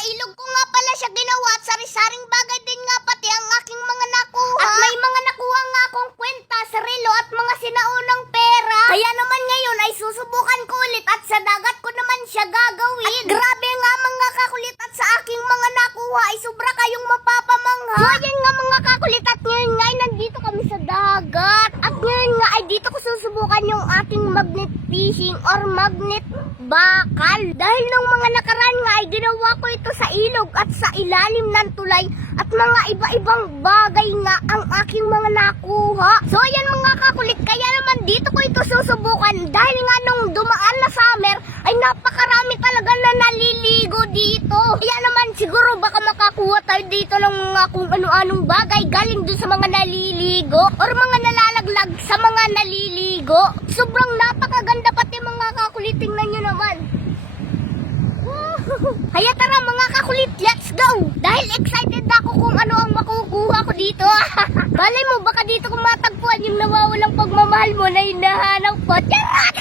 ilog ko nga pala siya ginawa at sari-saring bagay din nga pati ang aking mga nakuha. At may mga nakuha nga akong kwenta, sarilo at mga sinaunang pera. Kaya naman ngayon ay susubukan ko ulit at sa dagat ko naman siya gagawin. At grabe nga mga kakulit at sa aking mga nakuha ay sobra kayong mapapamangha. So ayan nga mga kakulit at ngayon nga ay nandito kami sa dagat. At ngayon nga ay dito ko susubukan yung aking magnet fishing or magnet bakal. Dahil nung mga nakaraan nga ay ginawa ko ito sa ilog at sa ilalim ng tulay at mga iba-ibang bagay nga ang aking mga nakuha. So ayan mga kakulit, kaya naman dito ko ito susubukan dahil nga nung dumaan na summer ay napakarami talaga na naliligo dito. Kaya naman siguro baka makakuha tayo dito ng mga kung ano-anong bagay galing dun sa mga naliligo or mga nalalaglag sa mga naliligo. Sobrang napakaganda pati mga kakulit, tingnan nyo naman. Kaya tara mga kakulit, let's go! Dahil excited ako kung ano ang makukuha ko dito. Balay mo, baka dito kung matagpuan yung nawawalang pagmamahal mo na hinahanap ko. Charot!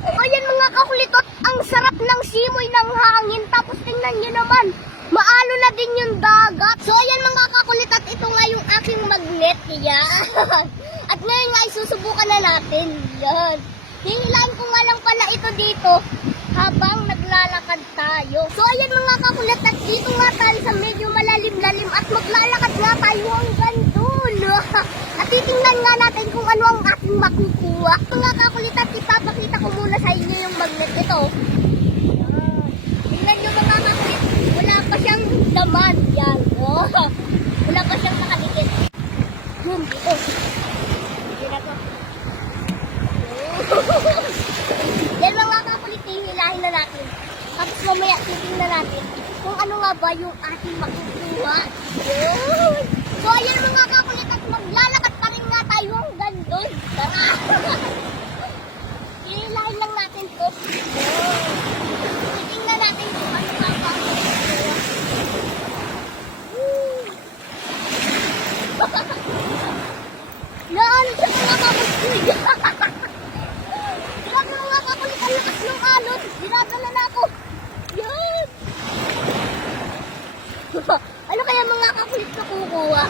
Ayan mga kakulit, ang sarap ng simoy ng hangin. Tapos tingnan nyo naman, maalo na din yung dagat. So ayan mga kakulit, at ito nga yung aking magnet. Yan. At ngayon nga ay susubukan na natin. Yan. Hihilaan ko nga lang pala ito dito habang naglalakad tayo. So ayan mga kakulit, at dito nga tayo sa medyo malalim-lalim at maglalakad nga tayo hanggang dun. At titingnan nga natin kung ano ang ating makukuha. Mga kakulit, at ipapakita ko muna sa inyo yung magnet ito. Tingnan nyo mga kakulit, wala pa siyang laman. Yan. Oh. Wala pa siyang nakadikit. Yun, dito. Hindi na to. Yan mga kakulit, hihilahin na natin. Tapos mamaya titingnan natin kung ano nga ba yung ating makukuha. Yun. So ayan mga kakulit, at maglalakad pa rin nga tayo hanggang doon. Tara! Hihilahin lang natin to. Yun. Titingnan natin kung ano nga ba ang makukuha. Naano siya mga kakulit. Grabe mga kakulit, ang lakas ng alon. Dinadala na ako. Yan. Ano kaya mga kakulit na kukuha?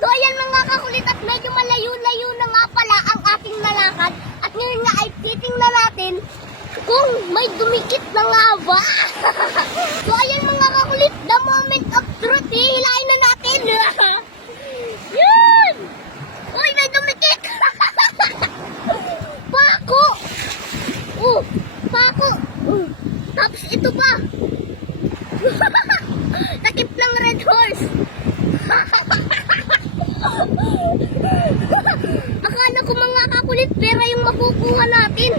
So ayan mga kakulit, at medyo malayo-layo na nga pala ang ating nalakad. At ngayon nga ay titingnan natin kung may dumikit na nga ba. So ayan mga kakulit, the moment of truth. Hihilain na natin. Yan. Uy, may dumikit. Pako. Pako. Tapos ito pa. Takip ng red horse. Akala ko mga kakulit, pera yung makukuha natin.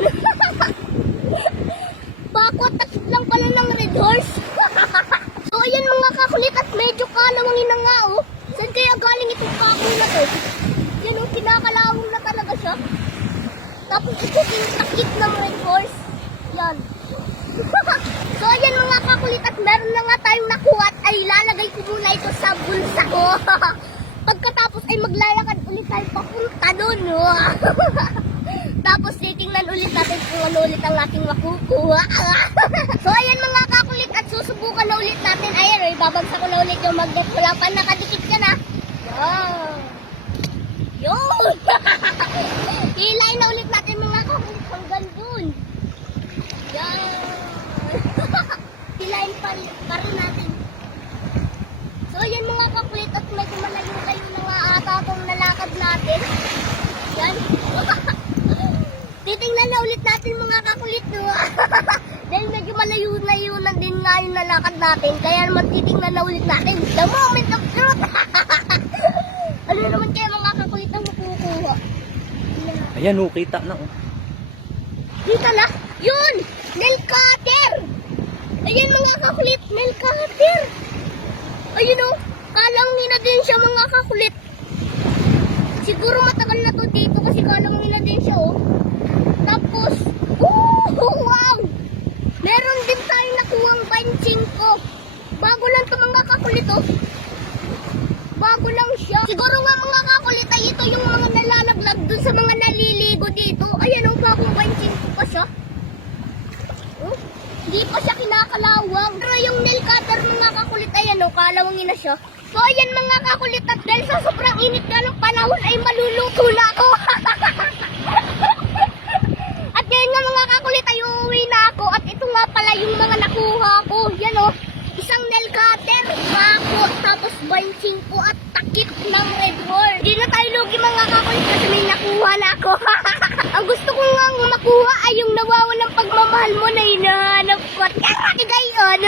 Pako at takip lang pala ng red horse. So ayan mga kakulit, at medyo kalawangin na nga oh. Saan kaya galing itong pako na to? Yan oh, kinakalawang na talaga siya. Tapos ito yung takip ng red horse. Yan. So ayan mga kakulit, at meron na nga tayong nakuha at ay lalagay ko muna ito sa bulsa ko. Pagkatapos ay maglalakad ulit tayo papunta doon. Tapos titingnan ulit natin kung ano ulit ang ating makukuha. So ayan mga kakulit, at susubukan na ulit natin. Ayan, babagsak ko na ulit yung magnet. Wala pa nakadikit ka na. Wow. Yun. Hilahin na ulit natin mga kakulit hanggang doon. Yan. Hilahin pa rin natin. So yan mga kakulit, at medyo malayo-layo na nga ata itong nalakad natin. Yan. Titingnan na ulit natin mga kakulit. Dahil medyo malayo-layo na din nga yung nalakad natin. Kaya naman titingnan na ulit natin. The moment of truth. Ano naman kaya mga kakulit ang makukuha? Ayan o, kita na o. Kita na? Yun! Nail cutter! Ayan mga kakulit, nail cutter! Ayun o, kalangin na din siya mga kakulit. Siguro matagal na to dito kasi kalangin na din siya o. Tapos, wow! Meron din tayong nakuhang benching ko. Bago lang to mga kakulit o. Bago lang siya. Siguro nga mga kakulit ay ito yung mga nalalaglag dun sa mga naliligo dito. Ayan o, bagong benching ko pa siya. Hindi pa siya kinakalawang. Pero yung nail cutter mga kakulit, ayan o, kalawangin na siya. So ayan mga kakulit, at dahil sa sobrang init nga ng panahon ay maluluto na ako. At ngayon nga mga kakulit ay uuwi na ako. At ito nga pala yung mga nakuha ko. Yan o, isang nail cutter, bako, tapos bunching po at takip ng red horn. Hindi na tayo lugi mga kakulit kasi may nakuha na ako. Ang gusto ko nga makuha ay yung nawawalang pagmamahal mo na hinahanap ko. At kaya gayon.